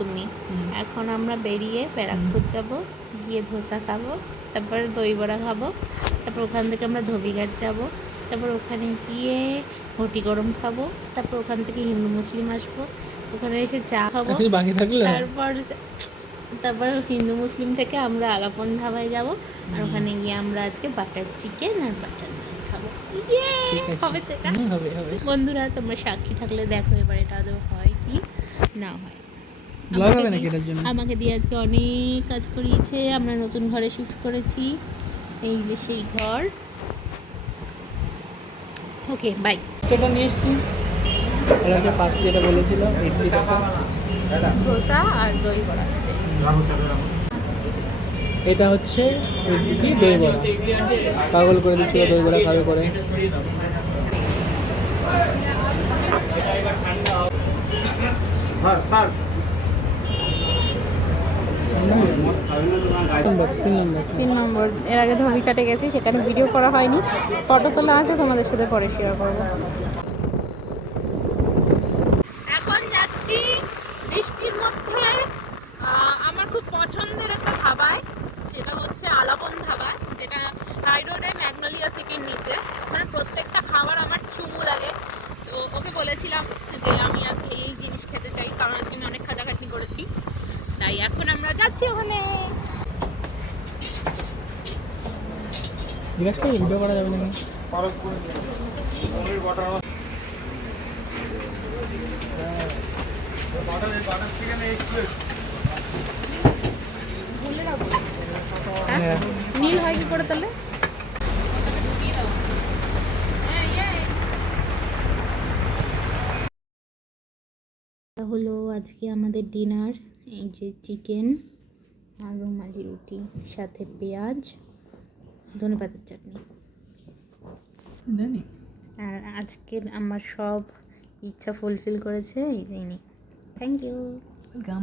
তুমি। এখন আমরা বেরিয়ে ব্যারাকপুর যাব, গিয়ে ধোসা খাবো, তারপরে দই বড়া খাবো, তারপর ওখান থেকে আমরা ধোবিঘাট যাব, তারপর ওখানে গিয়ে ঘটি গরম খাবো, তারপর ওখান থেকে হিন্দু মুসলিম আসবো, ওখানে এসে চা খাবো, বাকি থাকলে তারপর হিন্দু মুসলিম থেকে আমরা আলাপন ধাবায় যাব, আর ওখানে গিয়ে আমরা আজকে বাটার চিকেন আর বাটার নান খাবো। হবে তো এটা? হবে। বন্ধুরা তোমরা সাক্ষী থাকলে দেখো এবার এটা আদৌ হয় কি না হয়। আমাকে দিয়ে আজকে অনেক কাজ করিয়েছে। আমরা নতুন ঘরে শিফট করেছি, এই যে সেই ঘর। Okay bye. এটা নিয়ে এসেছি, এটা হচ্ছে ফার্স্ট যেটা বলেছিল ইডলি ধোসা আর দই বড়া। এটা হচ্ছে কি দই বড়া, পাগল করে দিচ্ছিল দই বড়া খাবে করে। তিন নম্বর। এর আগে ধোবিঘাটে গেছি, সেখানে ভিডিও করা হয়নি, ফটো তোলা আছে, তোমাদের সাথে পরে শেয়ার করবো। এখন যাচ্ছি বৃষ্টির মধ্যে আমার খুব পছন্দের একটা ধাবায়, সেটা হচ্ছে আলাপন ধাবা, যেটা হাই রোডে ম্যাগনোলিয়া সিটির নিচে। মানে প্রত্যেকটা খাবার আমার চুমু লাগে। তো ওকে বলেছিলাম যে আমি আজকে এই জিনিস খেতে চাই, কারণ আজকে আমি অনেক খাটাখাটনি করেছি, তাই এখন আমরা যাচ্ছি ওখানে। জিজ্ঞাসা করি ভিডিও করা যাবে নাকি? নীল হয় কি করে তাহলে? হলো আজকে আমাদের ডিনার, এই যে চিকেন আর রুমালি রুটি, সাথে পেঁয়াজ, ধনেপাতার চাটনি। আর আজকের আমার সব ইচ্ছা ফুলফিল করেছে এই যে। Thank you. ওয়েলকাম।